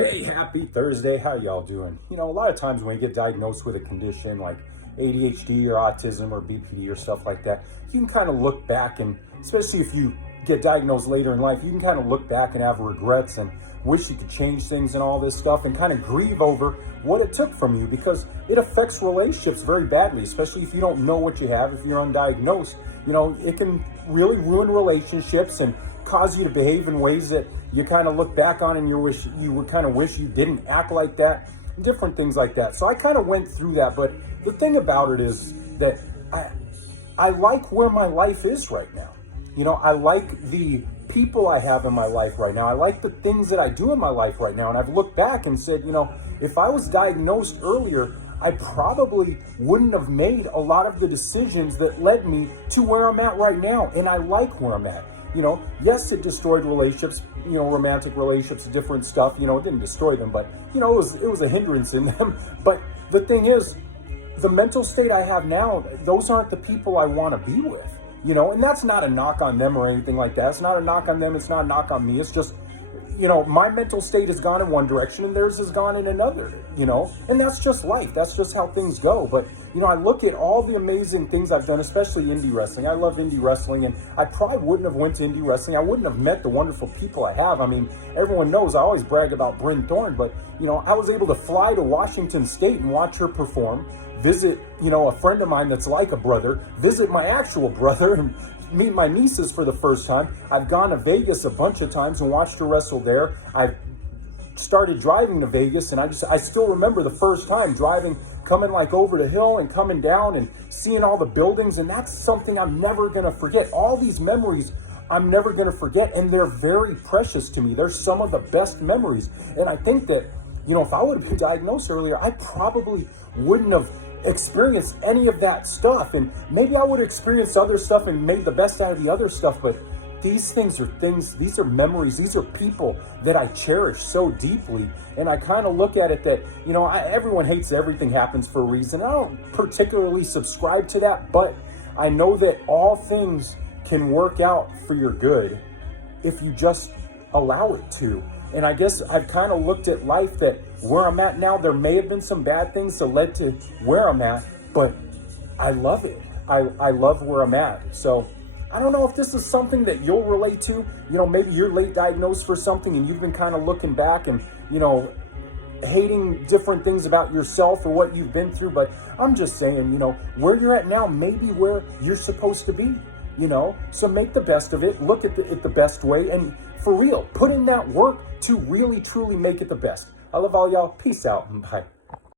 Hey, happy Thursday. How y'all doing? You know, a lot of times when you get diagnosed with a condition like ADHD or autism or BPD or stuff like that, you can kind of look back, and especially if you get diagnosed later in life, you can kind of look back and have regrets and wish you could change things and all this stuff and kind of grieve over what it took from you, because it affects relationships very badly, especially if you don't know what you have, if you're undiagnosed. You know, it can really ruin relationships and cause you to behave in ways that you kind of look back on and you would kind of wish you didn't act like that, different things like that. So I kind of went through that, but the thing about it is that I like where my life is right now. You know, I like the people I have in my life right now. I like the things that I do in my life right now. And I've looked back and said, you know, if I was diagnosed earlier, I probably wouldn't have made a lot of the decisions that led me to where I'm at right now. And I like where I'm at. You know, yes, it destroyed relationships, you know, romantic relationships, different stuff. You know, it didn't destroy them, but, you know, it was a hindrance in them. But the thing is, the mental state I have now, those aren't the people I want to be with, you know, and that's not a knock on them or anything like that. It's not a knock on them. It's not a knock on me. It's just, you know, my mental state has gone in one direction and theirs has gone in another, you know, and that's just life. That's just how things go. But, you know, I look at all the amazing things I've done, especially indie wrestling. I love indie wrestling, and I probably wouldn't have went to indie wrestling. I wouldn't have met the wonderful people I have. I mean, everyone knows I always brag about Bryn Thorne, but, you know, I was able to fly to Washington State and watch her perform, visit, you know, a friend of mine that's like a brother, visit my actual brother, and meet my nieces for the first time. I've gone to Vegas a bunch of times and watched her wrestle there. I've started driving to Vegas, and I still remember the first time driving, coming like over the hill and coming down and seeing all the buildings, and that's something I'm never gonna forget. All these memories I'm never gonna forget, and they're very precious to me. They're some of the best memories, and I think that, you know, if I would have been diagnosed earlier, I probably wouldn't have experienced any of that stuff, and maybe I would have experienced other stuff and made the best out of the other stuff. But these these are memories, these are people that I cherish so deeply. And I kind of look at it that, you know, everyone hates everything happens for a reason. I don't particularly subscribe to that, but I know that all things can work out for your good if you just allow it to. And I guess I've kind of looked at life that where I'm at now, there may have been some bad things that led to where I'm at, but I love it. I love where I'm at. So I don't know if this is something that you'll relate to. You know, maybe you're late diagnosed for something and you've been kind of looking back and, you know, hating different things about yourself or what you've been through. But I'm just saying, you know, where you're at now may be where you're supposed to be, you know, so make the best of it. Look at it the best way, and for real, put in that work to really, truly make it the best. I love all y'all. Peace out and bye.